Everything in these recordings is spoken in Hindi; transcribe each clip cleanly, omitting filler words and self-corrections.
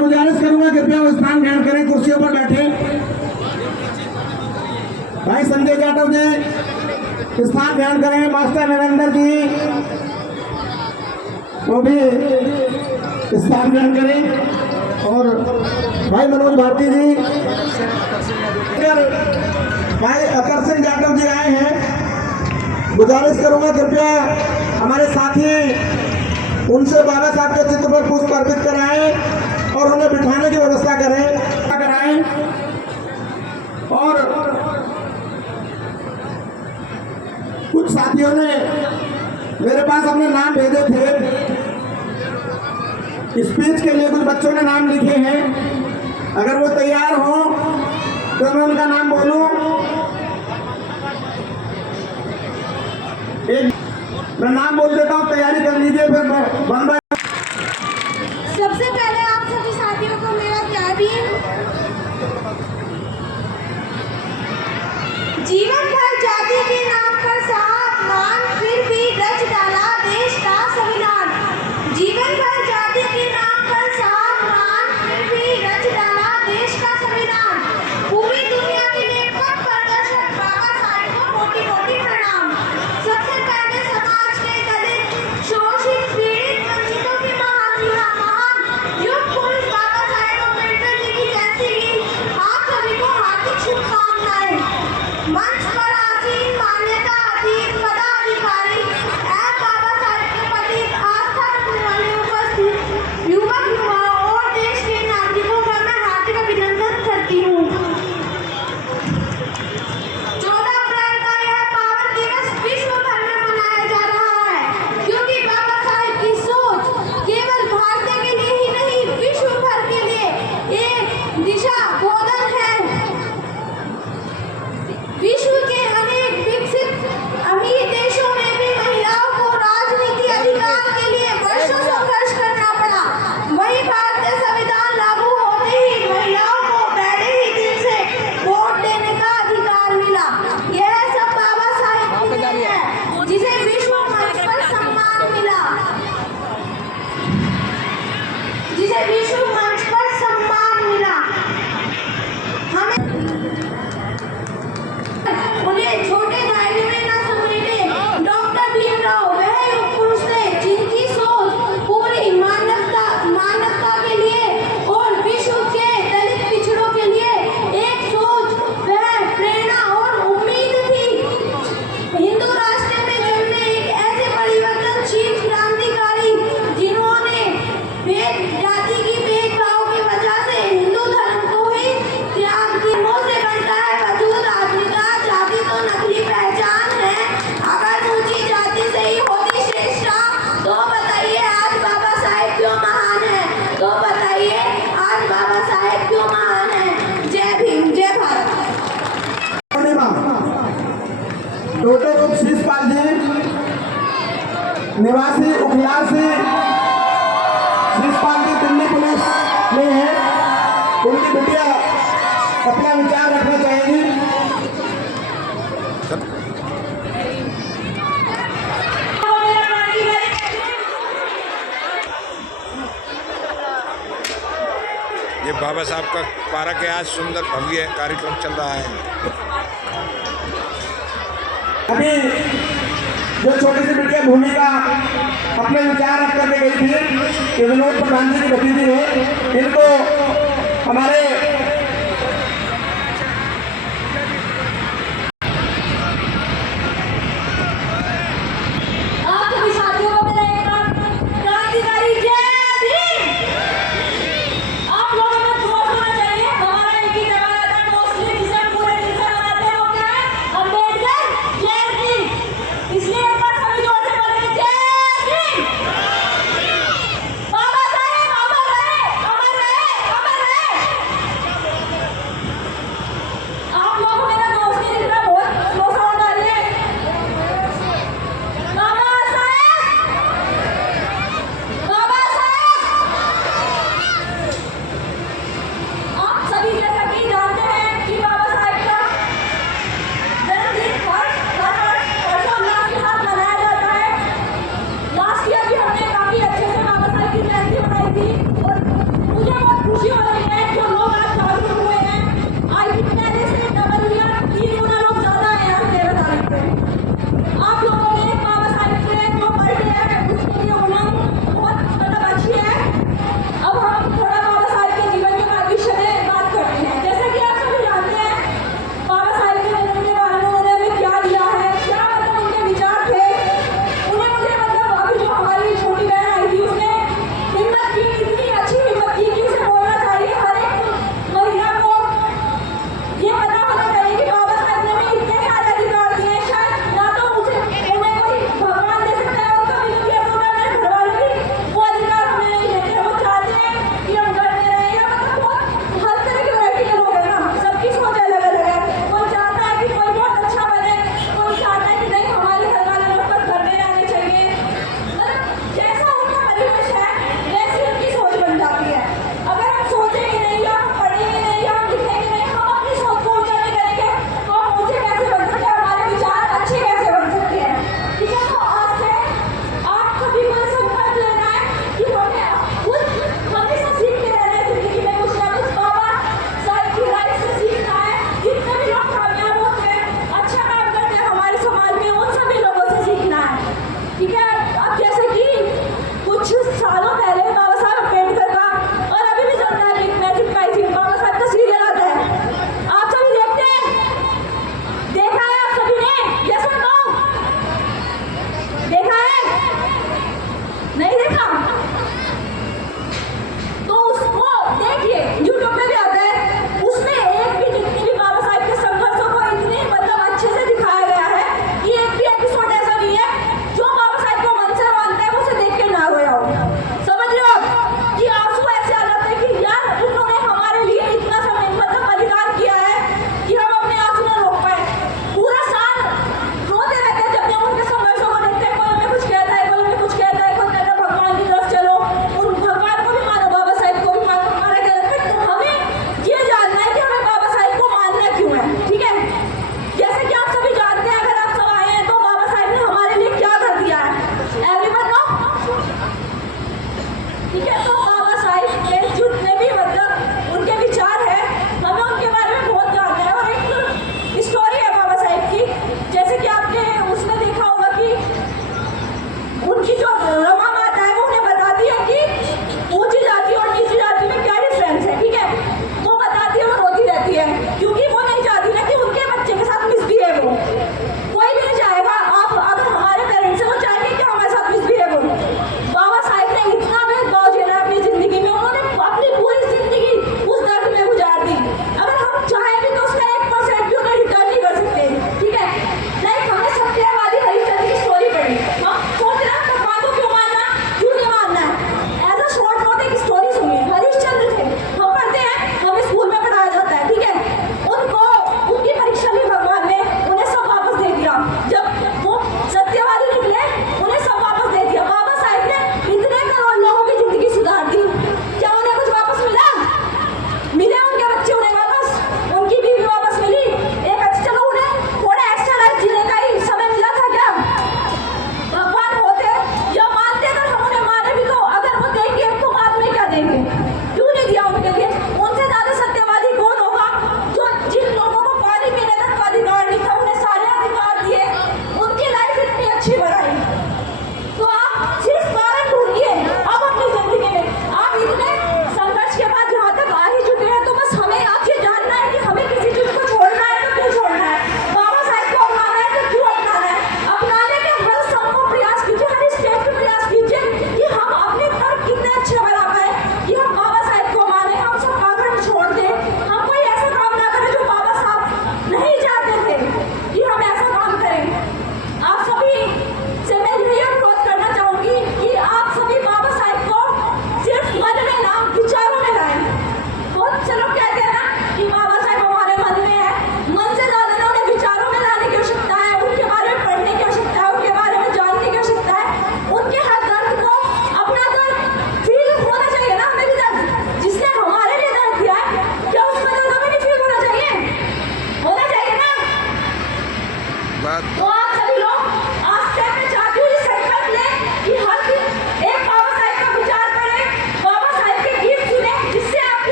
गुजारिश करूंगा कृपया वो स्थान ग्रहण करें, कुर्सियों पर बैठे। भाई संजय जाटव जी स्थान ग्रहण करें, मास्टर नरेंद्र जी वो भी स्थान ग्रहण करें, और भाई मनोज भारती जी, भाई आकर्षण जाटव जी आए हैं। गुजारिश करूंगा कृपया हमारे साथी उनसे बाबा साहब के चित्र पर पुष्प अर्पित कराएं और उन्हें बिठाने की व्यवस्था कराएं। और कुछ साथियों ने मेरे पास अपने नाम भेजे थे, स्पीच के लिए कुछ बच्चों ने नाम लिखे हैं। अगर वो तैयार हो तो मैं उनका नाम बोलूं। मैं नाम बोल देता हूँ, तैयारी कर लीजिए फिर वन बाय। सबसे पहले आप सभी साथियों को मेरा जय भीम। जीवन भर जाति के नाम पर सहा अपमान, फिर भी रच डाला देश का संविधान। जीवन भर जाति के नाम पर सहा अपमान, फिर भी रच डाला देश का संविधान। पूरी दुनिया के निष्पक्ष प्रदर्शन बाबा साहेब को कोटि कोटि प्रणाम। सबसे पहले समाज के दलित, शोषित, पीड़ित, वंचितों के महान युग पुरुष बाबा साहेब अम्बेडकर जी की जयंती की आप सभी को हार्दिक शुभकामनाएं। मंच पर आसीन मान्यता अधीन पदाधिकारी एवं बाबा साहेब के प्रति आस्था रखने वाले उपस्थित युवक युवाओं और देश के नागरिकों का मैं हार्दिक अभिनंदन करती हूँ। 14 अप्रैल का यह पावन दिवस विश्व भर में मनाया जा रहा है, क्योंकि बाबा साहेब की सोच केवल भारत के लिए ही नहीं विश्व भर के लिए एक दिशा बोधन है। विश्व के अनेक विकसित अमीर देशों में भी महिलाओं को राजनीति अधिकार के लिए वर्षों संघर्ष करना पड़ा, वहीं भारतीय संविधान लागू होते ही महिलाओं को पहले ही दिन से वोट देने का अधिकार मिला। यह सब बाबा साहेब की देन है, जिसे विश्व मंच पर सम्मान मिला, जिसे विश्व मंच पर सम्मान मिला। हमें उन्हें छोटे दायरे में न समेटे। डॉक्टर भीमराव वह युग पुरुष थे जिनकी सोच पूरी मानवता के लिए और विश्व के दलित पिछड़ों के लिए एक सोच, वह प्रेरणा और उम्मीद थी। हिंदू राष्ट्र में जन्मे एक ऐसे परिवर्तनशील क्रांतिकारी जिन्होंने जाति की भेदभाव की वजह से हिंदू धर्म को ही त्याग दिया। से बनता है वजूद आदमी का, जाति तो नकली पहचान है। अगर ऊंची जाति से ही होती श्रेष्ठता तो बताइए आज बाबा साहेब क्यों महान है, तो बताइए आज बाबा साहेब क्यों महान है। जय भीम, जय भारत। डॉक्टर रूप शीशपाल जी निवासी उखियार से, शीशपाल जी दिल्ली पुलिस में है, उनकी बिटिया अपना विचार रखना चाहेंगी। ये बाबा साहब का पारा के आज सुंदर भव्य कार्यक्रम चल रहा है। अभी जो छोटी सी बिटिया भूमिका अपने विचार रख करके गई थी कि विनोद प्रधान जी की भतीजी है, इनको हमारे बाबा साहेब अमर रहे, अमर रहे।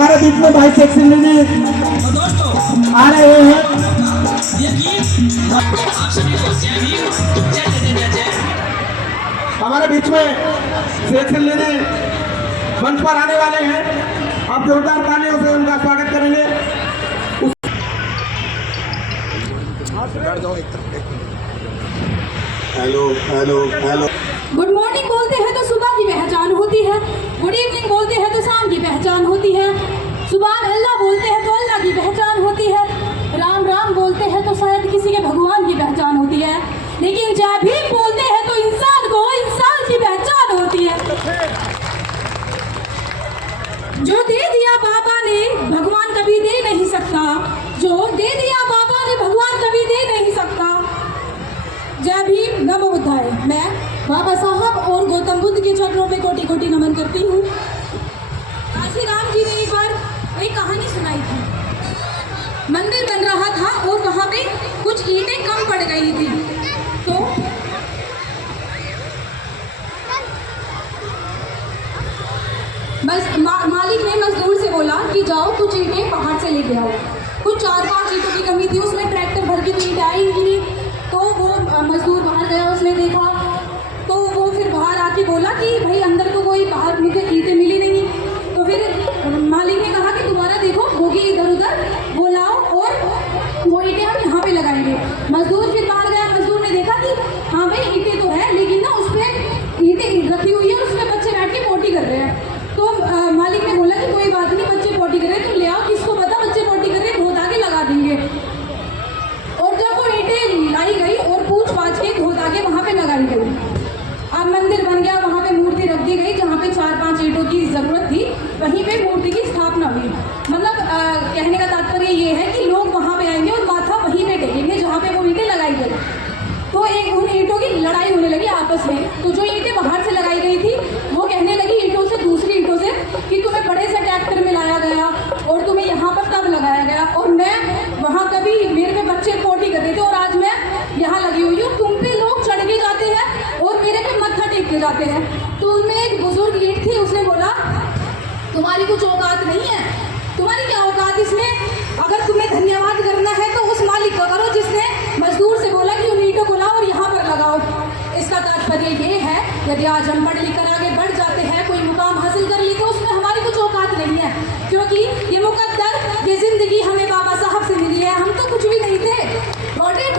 हमारे बीच में भाई शेख सिंह जी आ रहे हैं। हमारे बीच में शेख सिंह जी मंच पर आने वाले हैं। आप जोरदार तालियों से उनका स्वागत करेंगे। Hello hello hello. Good morning बोलते हैं तो सुबह की पहचान होती है, गुड इवनिंग बोलते हैं तो शाम की पहचान होती है, सुबह अल्लाह बोलते हैं तो अल्लाह की पहचान होती है, राम राम बोलते हैं तो शायद किसी के भगवान की पहचान होती है, लेकिन जय भीम बोलते हैं तो इंसान को इंसान की पहचान होती है। जो दे दिया बाबा ने भगवान कभी दे नहीं सकता, जो दे दिया बाबा ने भगवान कभी दे नहीं सकता। जय भीम, नमो बुद्धाय। मैं बाबा साहब और गौतम बुद्ध के चरणों पे कोटि कोटि नमन करती हूँ। काशी राम जी ने एक बार एक कहानी सुनाई थी। मंदिर बन रहा था और वहाँ पे कुछ ईंटें कम पड़ गई थी, तो बस मालिक ने मजदूर से बोला कि जाओ कुछ ईंटें पहाड़ से लेके आओ। कुछ 4-5 ईंटों की कमी थी, उसमें ट्रैक्टर भर के ईंटें आई ही नहीं। तो वो मजदूर बाहर गया, उसने देखा तो वो फिर बाहर आके बोला कि भाई अंदर तो कोई बाहर मुझे ईंटें मिली नहीं। तो फिर मालिक ने कहा कि तुम्हारा देखो होगी इधर उधर, वो लाओ और वो ईंटें हम यहाँ पे लगाएंगे। मजदूर फिर बाहर गया, मजदूर ने देखा कि हाँ भाई ईंटें तो है, लेकिन ना उस पर ईंटें रखी हुई है और उसमें बच्चे बैठ के पोटी कर रहे हैं। तो मालिक ने बोला कि कोई बात नहीं, बच्चे पोटी कर रहे हैं, तुम ले आओ, किसको पता बच्चे पोटी कर रहे हैं, धो धागे लगा देंगे। और जब वो ईंटें लाई गई और पूछ पाछ के धो धागे वहाँ पे लगाई गई, अब मंदिर बन गया, वहाँ पे मूर्ति रख दी गई। जहाँ पे 4-5 ईंटों की जरूरत थी वहीं पे मूर्ति की स्थापना हुई। मतलब कहने का तात्पर्य ये है कि लोग वहाँ पे आएंगे और माथा वहीं पे टेकेंगे जहाँ पे वो ईंटें लगाई गई। तो एक उन ईंटों की लड़ाई होने लगी आपस में। तो जो ईंटें बाहर से लगाई गई थी वो कहने लगी ईंटों से, दूसरी ईंटों से, कि तुम्हें बड़े से ट्रैक्टर में लाया गया और तुम्हें यहाँ पर तब लगाया गया, और मैं वहाँ कभी मेरे पे बच्चे पोटी कर रहे थे और आज मैं यहाँ लगी हुई हूँ। तुम पे लोग चढ़ के जाते हैं और मेरे पे मत्था टेक के जाते हैं। तो उनमें एक बुजुर्ग ईंट थी, उसने बोला तुम्हारी कुछ औकात नहीं है, तुम्हारी क्या औकात इसमें? अगर तुम्हें धन्यवाद करना है तो उस मालिक का करो जिसने मजदूर से बोला कि उन ईंटों को लाओ और यहाँ पर लगाओ। इसका तात्पर्य ये है, यदि आज हम पढ़ लिख कर आगे बढ़ जाते हैं, कोई मुकाम हासिल कर ली, तो उसमें हमारी कुछ औकात नहीं है, क्योंकि ये मुकद्दर, ये जिंदगी हमें बाबा साहब से मिली है, हम तो कुछ भी नहीं थे। Got it?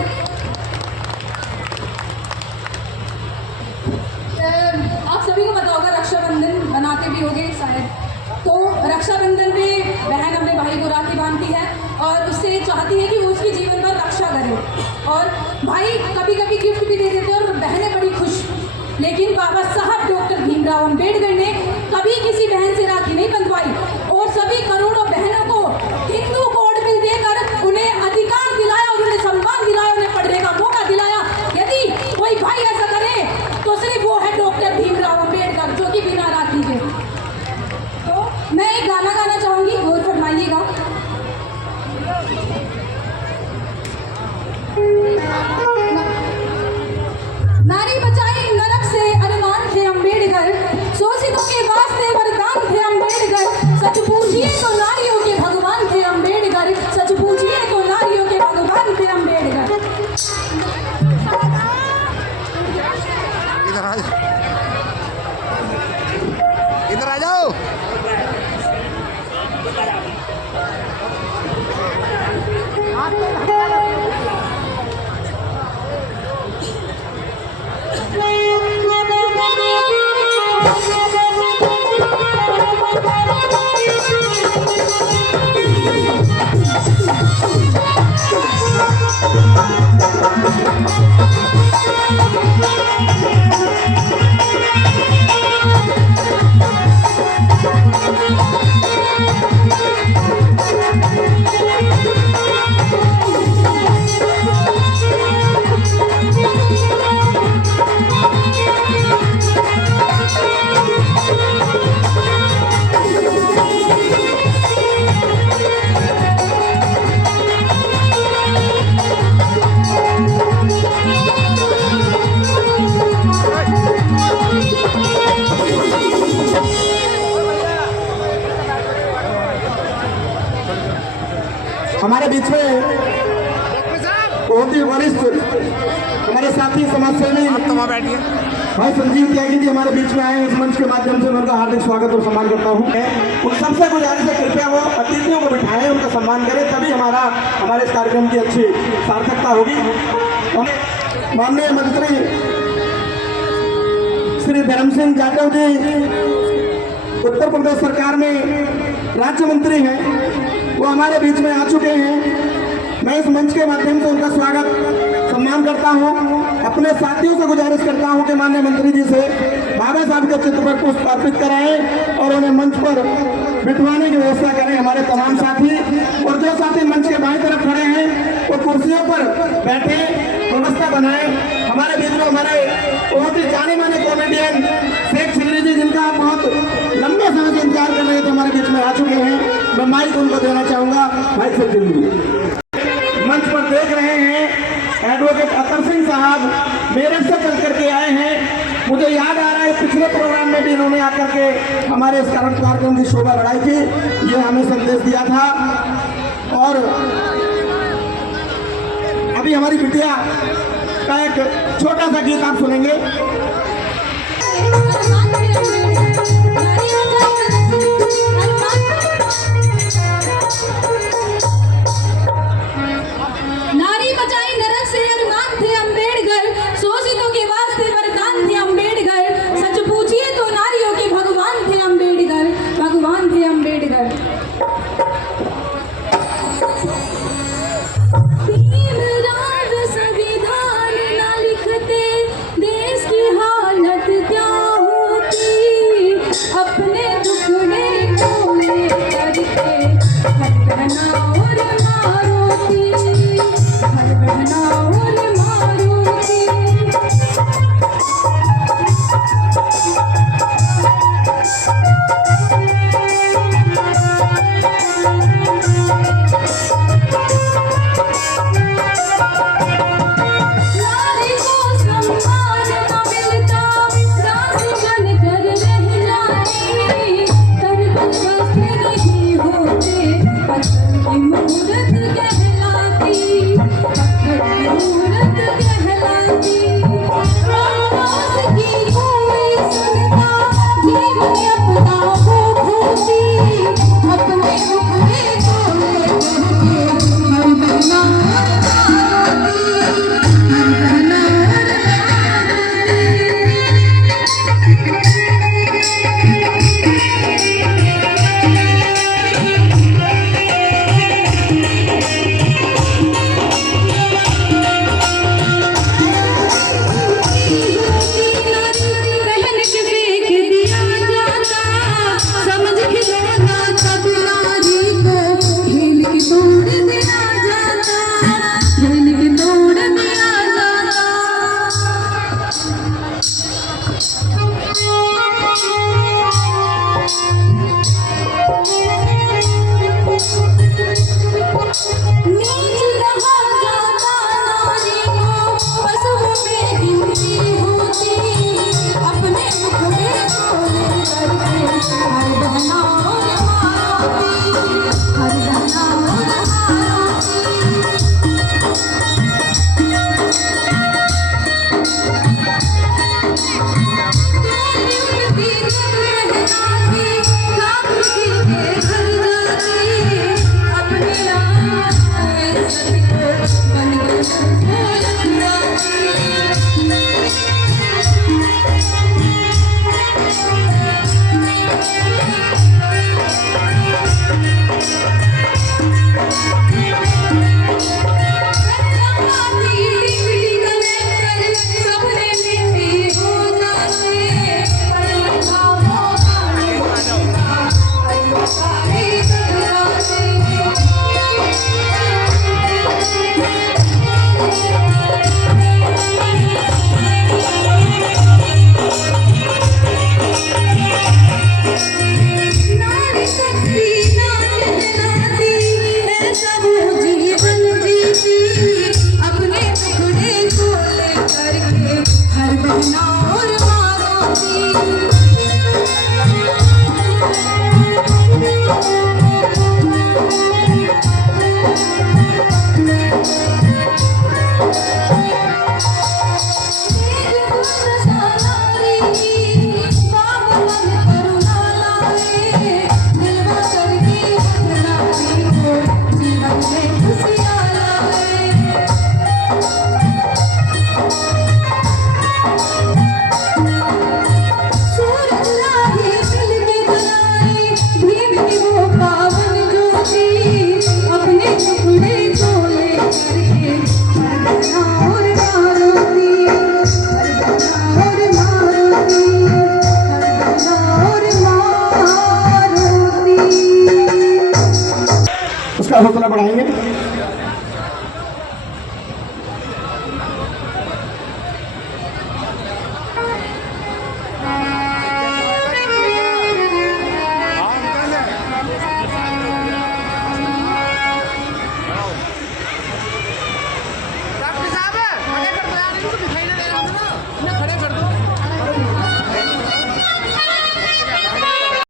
आप सभी को पता होगा रक्षाबंधन मनाते भी होंगे शायद। तो रक्षाबंधन पे बहन अपने भाई को राखी बांधती है और उससे चाहती है कि वो उसके जीवन पर रक्षा करे, और भाई कभी कभी गिफ्ट भी दे देते हैं और बहनें बड़ी खुश। लेकिन बाबा साहब डॉक्टर भीमराव अंबेडकर ने कभी किसी बहन से राखी नहीं बंधवाई और सभी करोड़ों बहनों को हिंदू कोड बिल देकर उन्हें अधिकार दिलाया, उन्हें सम्मान दिलाया, उन्हें पढ़ने का मौका दिलाया। यदि कोई भाई ऐसा करे तो सिर्फ वो है डॉक्टर भीमराव अंबेडकर, जो कि बिना राखी के। तो मैं एक गाना गाना चाहूंगी, गौर फरमाइएगा। नारी बचाई नरक से अरमान थे अंबेडकर, शोषितों के वास्ते वरदान थे अंबेडकर, सच पूछिए तो नारियों के भगवान थे अंबेडकर। बीच में बहुत ही वरिष्ठ हमारे साथी समाजसेवी बैठिए। भाई संजीव त्यागी जी हमारे बीच में आए हैं। इस मंच के माध्यम से मैं उनका हार्दिक स्वागत और सम्मान करता हूँ। उन सबसे गुजारिश है कृपया वो अतिथियों को बिठाएं, उनका सम्मान करें, तभी हमारे इस कार्यक्रम की अच्छी सार्थकता होगी। माननीय मंत्री श्री धर्म सिंह जाटव जी उत्तर प्रदेश सरकार में राज्य मंत्री हैं, वो हमारे बीच में आ चुके हैं। मैं इस मंच के माध्यम से उनका स्वागत सम्मान करता हूं। अपने साथियों से गुजारिश करता हूं कि माननीय मंत्री जी से बाबा साहब के चित्र पर पुष्प अर्पित कराएं और उन्हें मंच पर बिठवाने की व्यवस्था करें। हमारे तमाम साथी और जो साथी मंच के बाईं तरफ खड़े हैं वो कुर्सियों पर बैठे व्यवस्था बनाएं। हमारे बीच में हमारे बहुत ही जाने माने कॉमेडियन शेख सिल्ली जी, जिनका आप बहुत लंबे समय से इंतजार कर रहे थे, हमारे बीच में आ चुके हैं। मैं माइक उनको देना चाहूंगा। माइक से सिल्ली मंच पर देख रहे हैं एडवोकेट अतर सिंह साहब मेरठ से चल करके आए हैं। मुझे याद आ रहा है पिछले प्रोग्राम में भी इन्होंने आकर के हमारे इस कार्यक्रम की शोभा बढ़ाई थी, ये हमें संदेश दिया था। और अभी हमारी बिटिया का एक छोटा सा गीत आप सुनेंगे।